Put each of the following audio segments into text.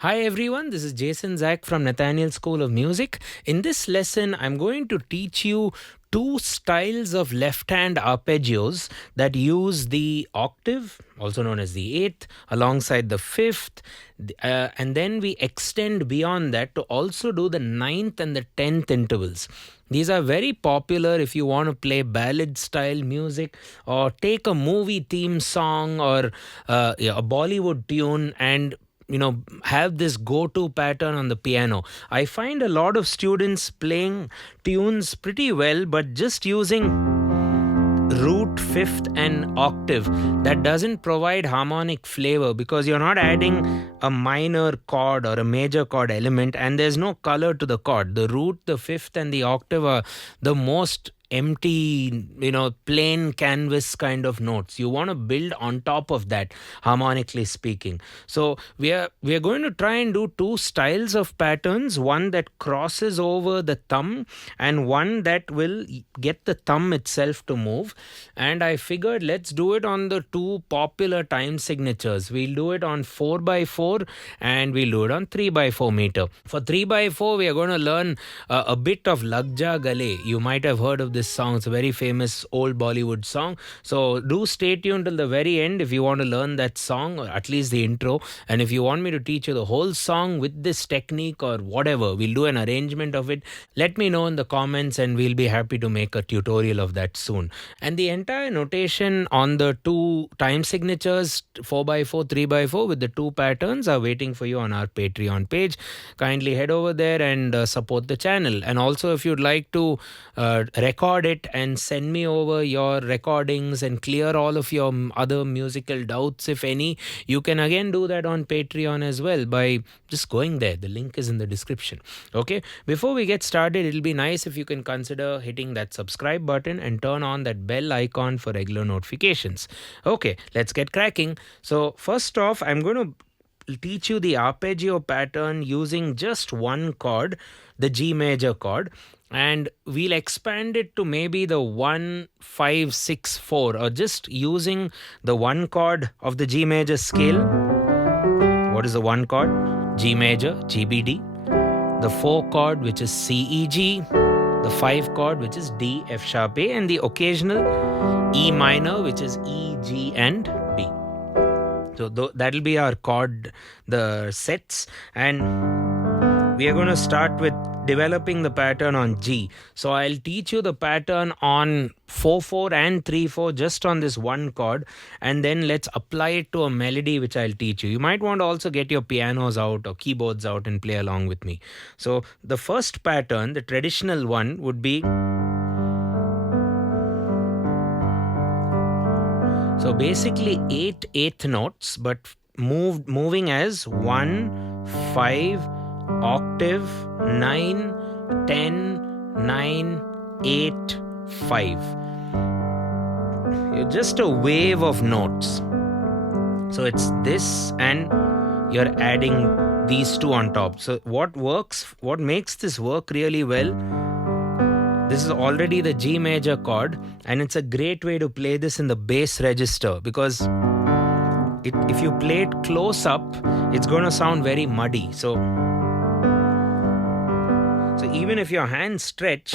Hi everyone, this is Jason Zach from Nathaniel School of Music. In this lesson, I'm going to teach you two styles of left hand arpeggios that use the octave, also known as the eighth, alongside the fifth, and then we extend beyond that to also do the ninth and the tenth intervals. These are very popular if you want to play ballad style music or take a movie theme song or a Bollywood tune and have this go to pattern on the piano. I find a lot of students playing tunes pretty well, but just using root, fifth, and octave, that doesn't provide harmonic flavor because you're not adding a minor chord or a major chord element, and there's no color to the chord. The root, the fifth, and the octave are the most empty, plain canvas kind of notes. You want to build on top of that, harmonically speaking. So we are going to try and do two styles of patterns, one that crosses over the thumb and one that will get the thumb itself to move. And I figured let's do it on the two popular time signatures. We'll do it on 4x4 and we'll do it on 3x4 meter. For 3x4, we are going to learn a bit of Jaa Gale. You might have heard of this song. It's a very famous old Bollywood song. So do stay tuned till the very end if you want to learn that song, or at least the intro. And if you want me to teach you the whole song with this technique or whatever, we'll do an arrangement of it. Let me know in the comments and we'll be happy to make a tutorial of that soon. And the entire notation on the two time signatures, 4x4, 3x4, with the two patterns are waiting for you on our Patreon page. Kindly head over there and support the channel. And also, if you'd like to record it and send me over your recordings and clear all of your other musical doubts, if any, you can again do that on Patreon as well by just going there. The link is in the description. Okay, before we get started, it'll be nice if you can consider hitting that subscribe button and turn on that bell icon for regular notifications. Okay, let's get cracking. So first off, I'm going to teach you the arpeggio pattern using just one chord, the G major chord, and we'll expand it to maybe the 1 5 6 4, or just using the one chord of the G major scale. What is the one chord? G major, GBD. The 4 chord, which is CEG. The 5 chord, which is D, F sharp A, and the occasional E minor, which is E, G, and B. So that'll be our chord, the sets, and we are going to start with developing the pattern on G. So I'll teach you the pattern on 4/4 and 3/4 just on this one chord, and then let's apply it to a melody which I'll teach you. You might want to also get your pianos out or keyboards out and play along with me. So the first pattern, the traditional one, would be, so basically 8 eighth notes, but moving as 1, 5, octave, 9, 10, 9, 8, 5. You're just a wave of notes. So it's this, and you're adding these two on top. So what makes this work really well, this is already the G major chord, and it's a great way to play this in the bass register because if you play it close up, it's going to sound very muddy. So even if your hands stretch,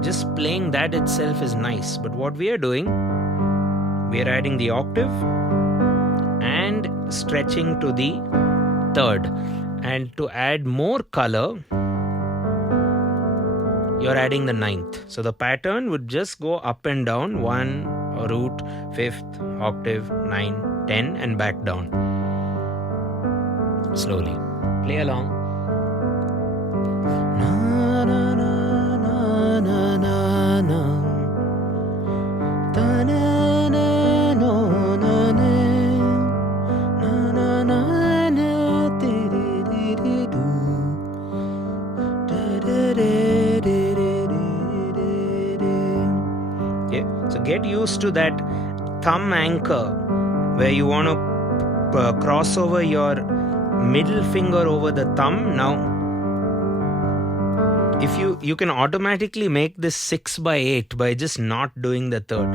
just playing that itself is nice. But what we are doing, we are adding the octave and stretching to the third. And to add more color, you're adding the ninth. So the pattern would just go up and down, 1, root, fifth, octave, 9, 10, and back down. Slowly. Play along. Na na na na na na na. Ta na na no na na. Na na na na di di di di do. Da da da di di di di. Okay, so get used to that thumb anchor where you want to cross over your middle finger over the thumb. Now if you can automatically make this 6/8 by just not doing the third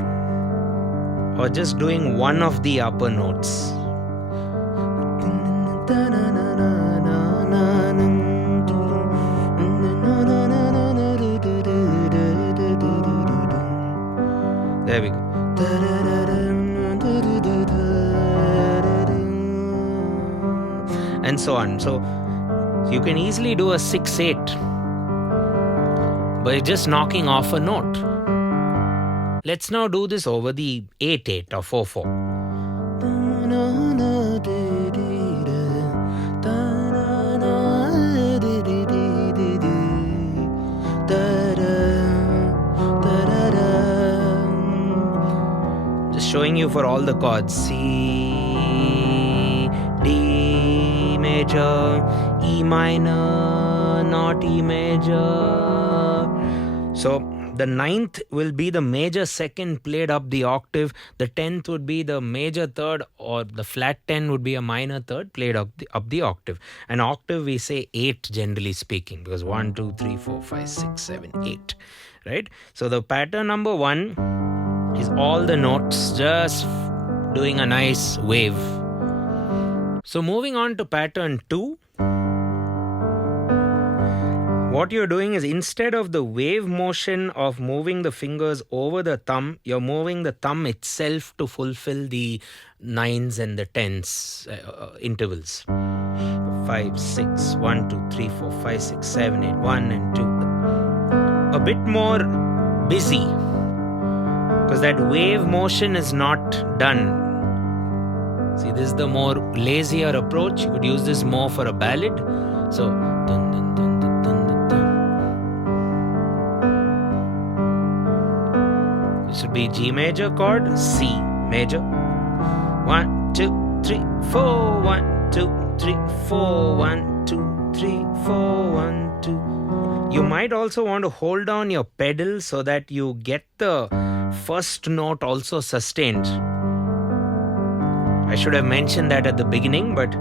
or just doing one of the upper notes. Na and so on. So you can easily do a 6/8 by just knocking off a note. Let's now do this over the 8/8 or 4/4. Just showing you for all the chords. C, D major, E minor, not E major. So the 9th will be the major second played up the octave. The 10th would be the major third, or the flat 10 would be a minor third played up the octave. An octave we say 8 generally speaking, because 1, 2, 3, 4, 5, 6, 7, 8. Right? So the pattern number 1 is all the notes just doing a nice wave. So moving on to pattern 2. What you're doing is, instead of the wave motion of moving the fingers over the thumb, you're moving the thumb itself to fulfill the 9s and the 10s intervals. 5, 6, 1, 2, 3, 4, 5, 6, 7, 8, 1 and 2. A bit more busy, because that wave motion is not done. See, this is the more lazier approach. You could use this more for a ballad. So dun, dun, dun, dun, dun, dun, dun. This would be G major chord, C major. 1, 2, 3, 4. 1, 2, 3, 4. 1, 2, 3, 4. 1, 2. You might also want to hold down your pedal so that you get the first note also sustained. I should have mentioned that at the beginning, but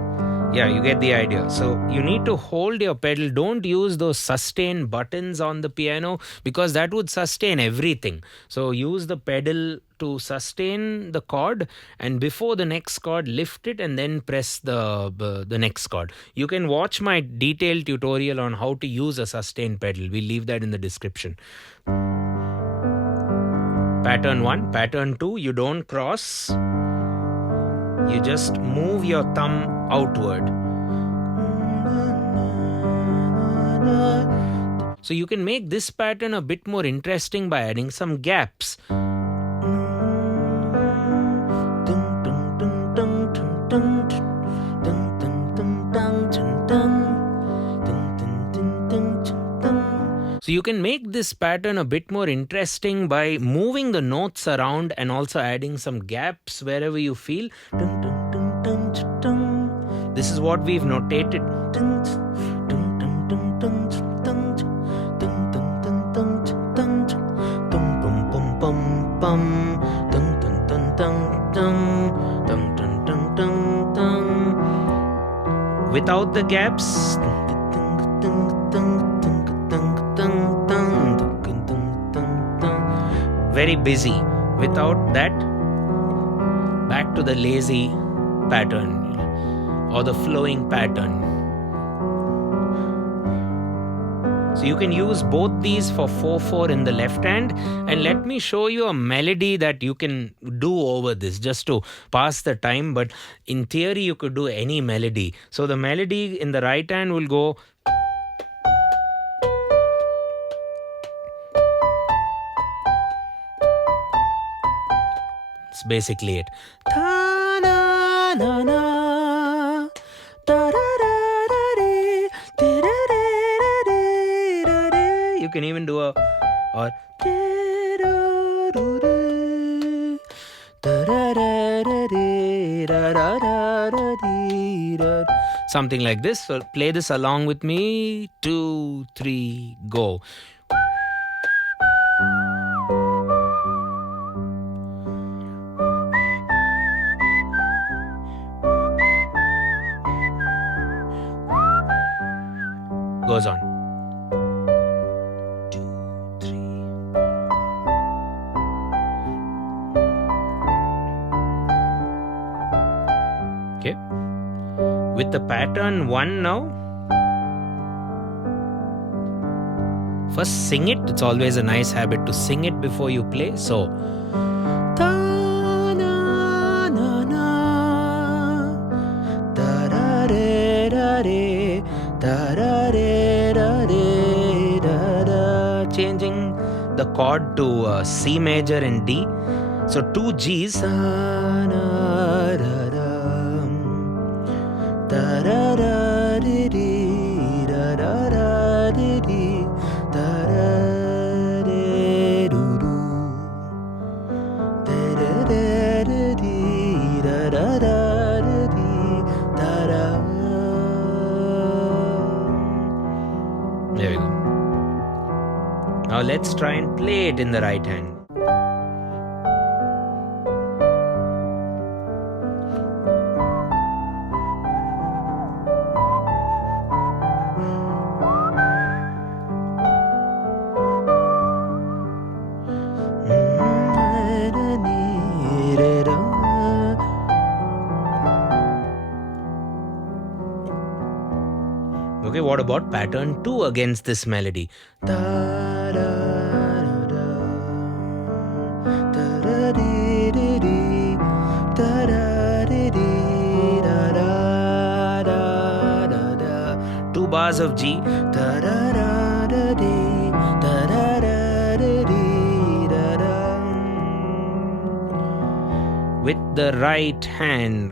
yeah, you get the idea. So you need to hold your pedal. Don't use those sustain buttons on the piano, because that would sustain everything. So use the pedal to sustain the chord, and before the next chord, lift it and then press the next chord. You can watch my detailed tutorial on how to use a sustain pedal. We'll leave that in the description. Pattern 1. Pattern 2, you don't cross. You just move your thumb outward. So you can make this pattern a bit more interesting by adding some gaps. So you can make this pattern a bit more interesting by moving the notes around and also adding some gaps wherever you feel. This is what we've notated. Without the gaps, very busy. Without that, back to the lazy pattern or the flowing pattern. So you can use both these for 4/4 in the left hand, and let me show you a melody that you can do over this just to pass the time. But in theory, you could do any melody. So the melody in the right hand will go. It's basically it. You can even do a or something like this. So play this along with me. 2, 3, go. Goes on. 2, 3. Okay. With the pattern 1 now. First sing it. It's always a nice habit to sing it before you play. So da na na na da da da da Changing the chord to C major and D. So 2 Gs. There we go. Now let's try and play it in the right hand. Okay, what about pattern 2 against this melody? Two bars of G. With the right hand.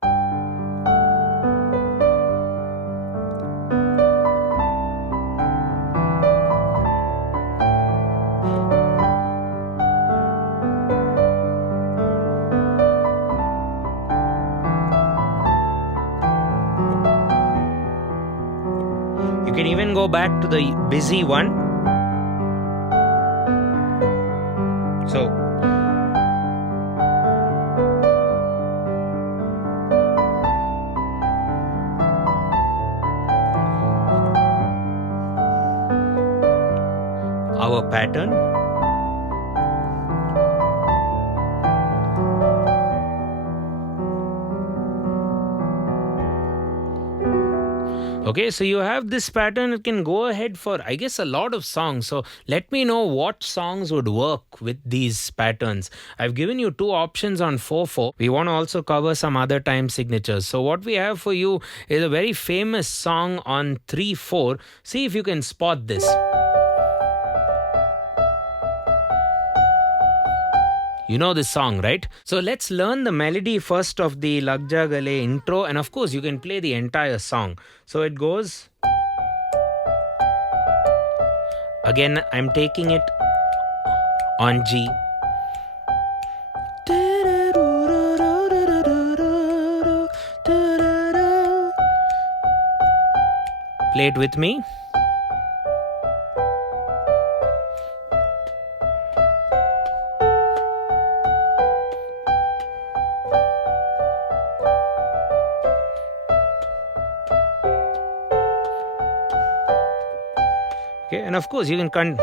You can even go back to the busy one. So, our pattern. Okay, so you have this pattern. It can go ahead for, I guess, a lot of songs. So let me know what songs would work with these patterns. I've given you 2 options on 4/4. We want to also cover some other time signatures. So what we have for you is a very famous song on 3/4. See if you can spot this. You know this song, right? So let's learn the melody first of the Jaa Gale intro, and of course you can play the entire song. So it goes. Again, I'm taking it on G. Play it with me. Okay, and of course you can kind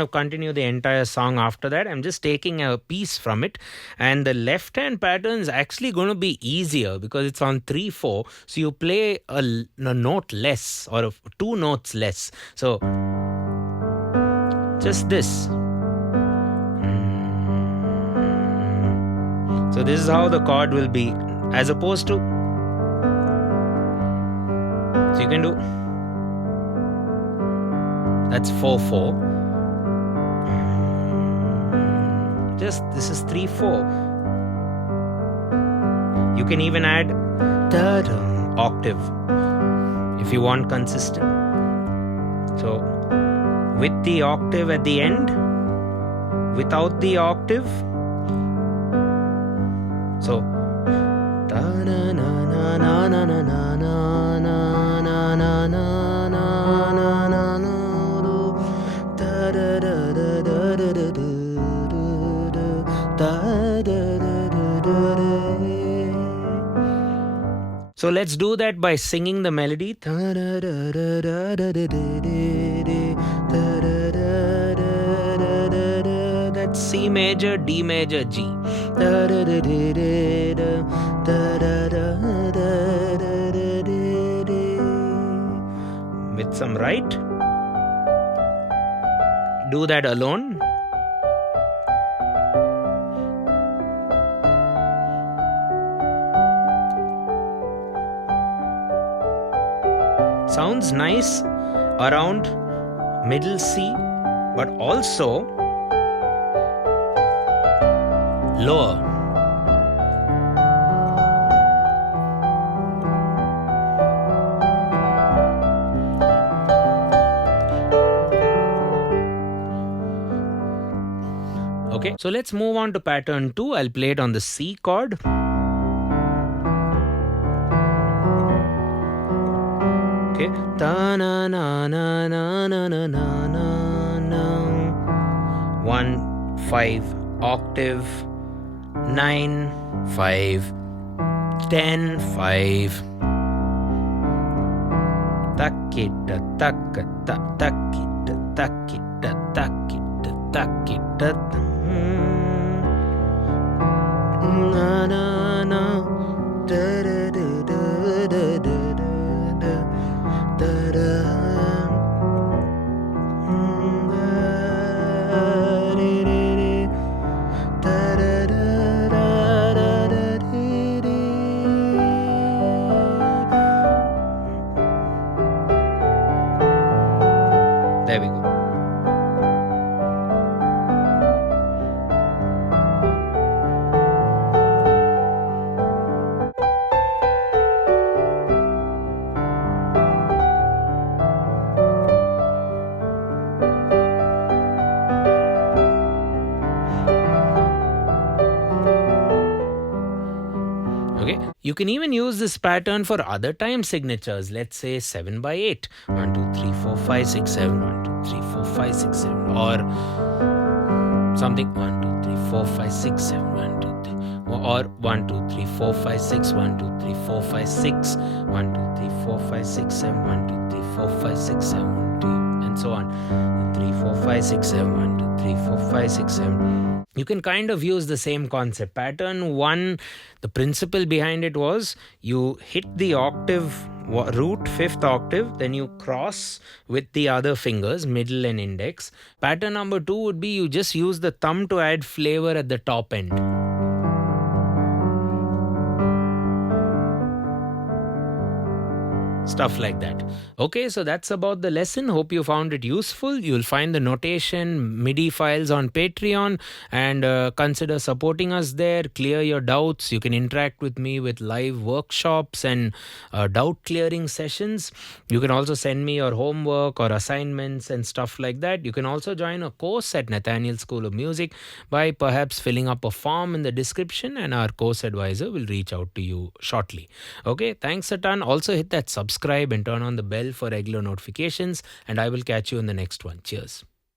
of continue the entire song after that. I'm just taking a piece from it, and the left hand pattern is actually going to be easier because it's on 3/4, so you play a note less or 2 notes less. So just this. So this is how the chord will be, as opposed to. So you can do, that's 4/4. Just this is 3/4. You can even add octave if you want consistent. So with the octave at the end, without the octave. So So let's do that by singing the melody. That's C major, D major, G. With some right. Do that alone. sounds nice around middle C, but also lower. Okay, so let's move on to pattern 2. I'll play it on the C chord. Okay, ta na na na na na na na na. 1 5 octave, 9 5 10 5. Takita takata takita takita takita takita. Na na na da da da da da da da da. There we go. Okay, you can even use this pattern for other time signatures. Let's say 7 by 8. 1 2 3 4 5 6 7. 1 2 3 4 5 6 7. Or something. 1 2 3 4 5 6 7. 1 2 3. Or 1 2 3 4 5 6. 1 2 3 4 5 6. 1 2 3 4 5 6 7. 1 2 3 4 5 6 7. 2 and so on. 3 4 5 6 7. 1 2 3 4 5 6 7. You can kind of use the same concept. Pattern 1, the principle behind it was you hit the octave root, 5th octave, then you cross with the other fingers, middle and index. Pattern number 2 would be you just use the thumb to add flavor at the top end. Stuff like that. Okay, so that's about the lesson. Hope you found it useful. You'll find the notation MIDI files on Patreon, and consider supporting us there. Clear your doubts. You can interact with me with live workshops and doubt clearing sessions. You can also send me your homework or assignments and stuff like that. You can also join a course at Nathaniel School of Music by perhaps filling up a form in the description, and our course advisor will reach out to you shortly. Okay, thanks a ton. Also hit that subscribe and turn on the bell for regular notifications, and I will catch you in the next one. Cheers.